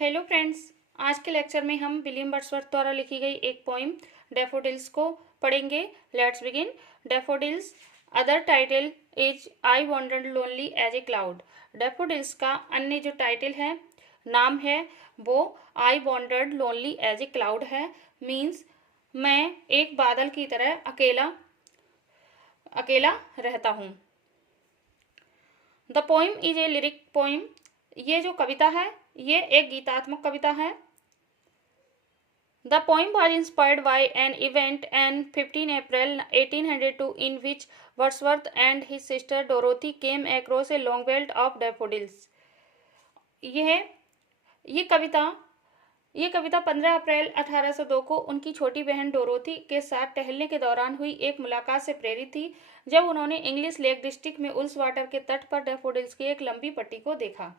Hello friends. आज के lecture में हम विलियम वर्ड्सवर्थ द्वारा लिखी गई एक पोइम डैफोडिल्स को पढ़ेंगे। Let's begin. Daffodils. Other title is I wandered lonely as a cloud. Daffodils का अन्य जो टाइटल है, नाम है, वो I wandered lonely as a cloud है। मीन्स मैं एक बादल की तरह अकेला अकेला रहता हूँ। The poem is a lyric poem. ये जो कविता है ये एक गीतात्मक कविता है। The poem was inspired by an event on 15 April 1802 in which Wordsworth and his sister Dorothy came across a long belt of daffodils। ये कविता 15 अप्रैल 1802 को उनकी छोटी बहन डोरोथी के साथ टहलने के दौरान हुई एक मुलाकात से प्रेरित थी, जब उन्होंने इंग्लिश लेक डिस्ट्रिक्ट में उल्स वाटर के तट पर डैफोडिल्स की एक लंबी पट्टी को देखा।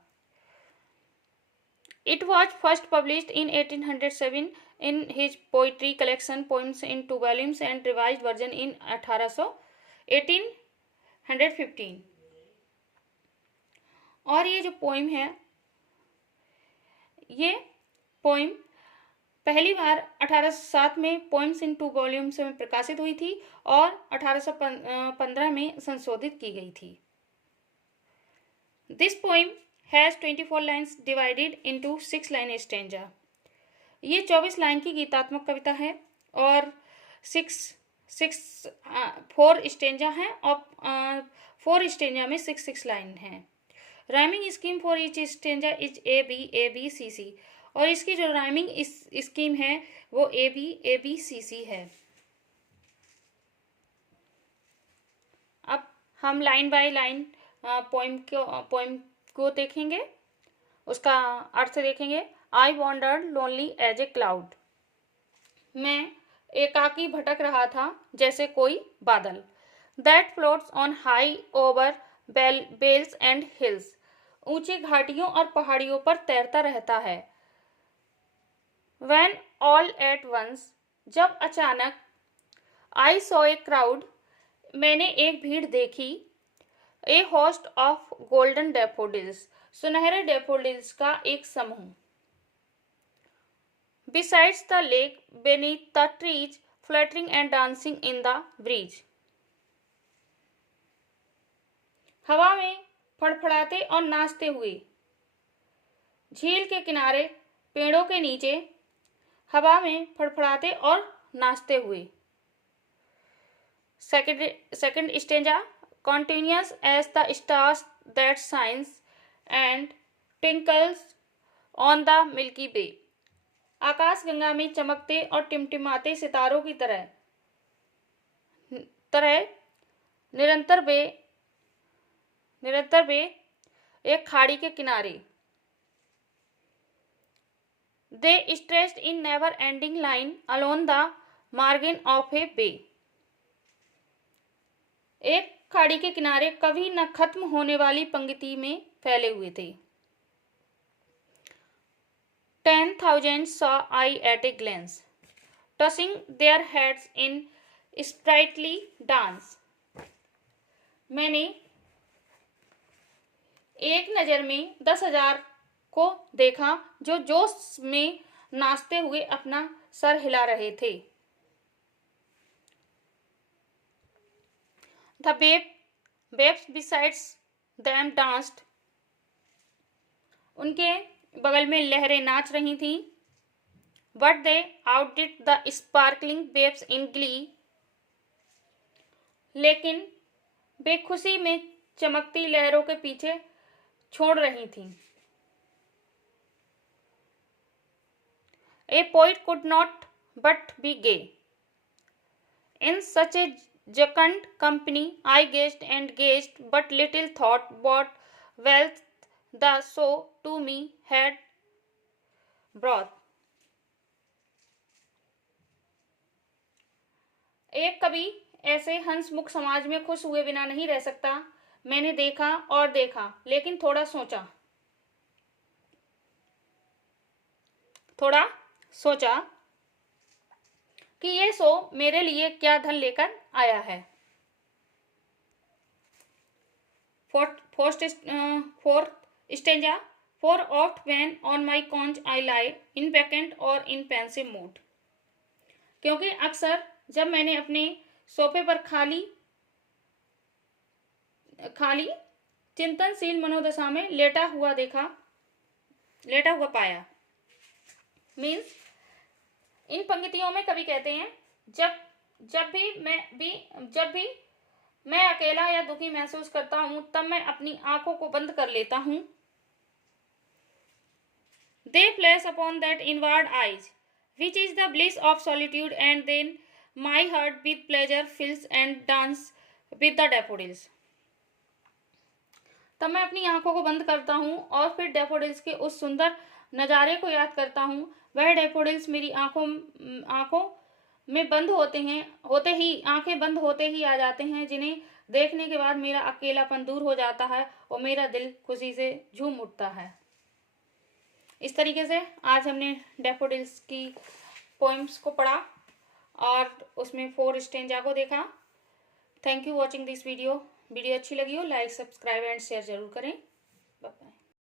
It was first published in 1807 in his poetry collection Poems in 2 volumes and revised version in 1815। और ये जो पोइम है, ये पोइम पहली बार 1807 में पोइम्स इन 2 वॉल्यूम्स में प्रकाशित हुई थी और 1815 में संशोधित की गई थी। This poem has 24 lines divided into 6 line stanza। ये 24 लाइन की गीतात्मक कविता है और 4 स्टेंजा है और 4 स्टेंजा में 6 लाइन है। Rhyming scheme for each stanza is A B C C. और इसकी जो राइमिंग स्कीम है वो ए बी सी सी है। अब हम लाइन बाय लाइन पोइम को देखेंगे, उसका अर्थ देखेंगे। I wandered lonely as a cloud. मैं एकाकी भटक रहा था जैसे कोई बादल। That floats on high over vales and hills. ऊंची घाटियों और पहाड़ियों पर तैरता रहता है। When all at once. जब अचानक। I saw a crowd. मैंने एक भीड़ देखी। A host of golden daffodils. सुनहरे डैफोडिल्स का एक समूह। Besides the lake beneath the trees fluttering and dancing in the bridge. हवा में फड़फड़ाते और नाचते हुए। झील के किनारे पेड़ों के नीचे हवा में फड़फड़ाते और नाचते हुए। Second stanza. Continuous as the stars that shines and twinkles on the Milky Way। आकाश गंगा में चमकते और टिमटिमाते सितारों की तरह निरंतर वे एक खाड़ी के किनारे। They stretched in never ending line along the margin of a bay। एक खाड़ी के किनारे कभी न खत्म होने वाली पंक्ति में फैले हुए थे। 10,000 saw I at a glance, tossing their heads in sprightly dance। मैंने एक नज़र में 10,000 को देखा जो जोश में नाचते हुए अपना सर हिला रहे थे। The waves besides them danced। उनके बगल में लहरें नाच रही थीं। But they outdid the sparkling waves in glee। लेकिन वे खुशी में चमकती लहरों के पीछे छोड़ रही थीं। A poet could not but be gay in such a jocund company। I gazed and gazed, but little thought what wealth the show to me had brought। एक कवि ऐसे हंसमुख समाज में खुश हुए बिना नहीं रह सकता। मैंने देखा और देखा, लेकिन थोड़ा सोचा कि ये शो मेरे लिए क्या धन लेकर आया है। Fourth stanza. For oft when on my conch I lie, in vacant or in pensive mood. क्योंकि अक्सर जब मैंने अपने सोफे पर खाली चिंतनशील मनोदशा में लेटा हुआ पाया। मीन्स इन पंक्तियों में कवि कहते हैं जब भी मैं अकेला या दुखी महसूस करता हूं तब मैं अपनी आंखों को बंद कर लेता हूं। They flash upon that inward eyes, which is the bliss of solitude, and then my heart with pleasure fills and dance with the daffodils. तब मैं अपनी आंखों को बंद करता हूं और फिर डैफोडिल्स के उस सुंदर नज़ारे को याद करता हूं। वह डैफोडिल्स मेरी आंखों में आंखें बंद होते ही आ जाते हैं, जिन्हें देखने के बाद मेरा अकेलापन दूर हो जाता है और मेरा दिल खुशी से झूम उठता है। इस तरीके से आज हमने डैफोडिल्स की पोएम्स को पढ़ा और उसमें 4 स्टेंजा को देखा। Thank you watching this video. Video अच्छी लगी हो लाइक, सब्सक्राइब एंड शेयर जरूर करें।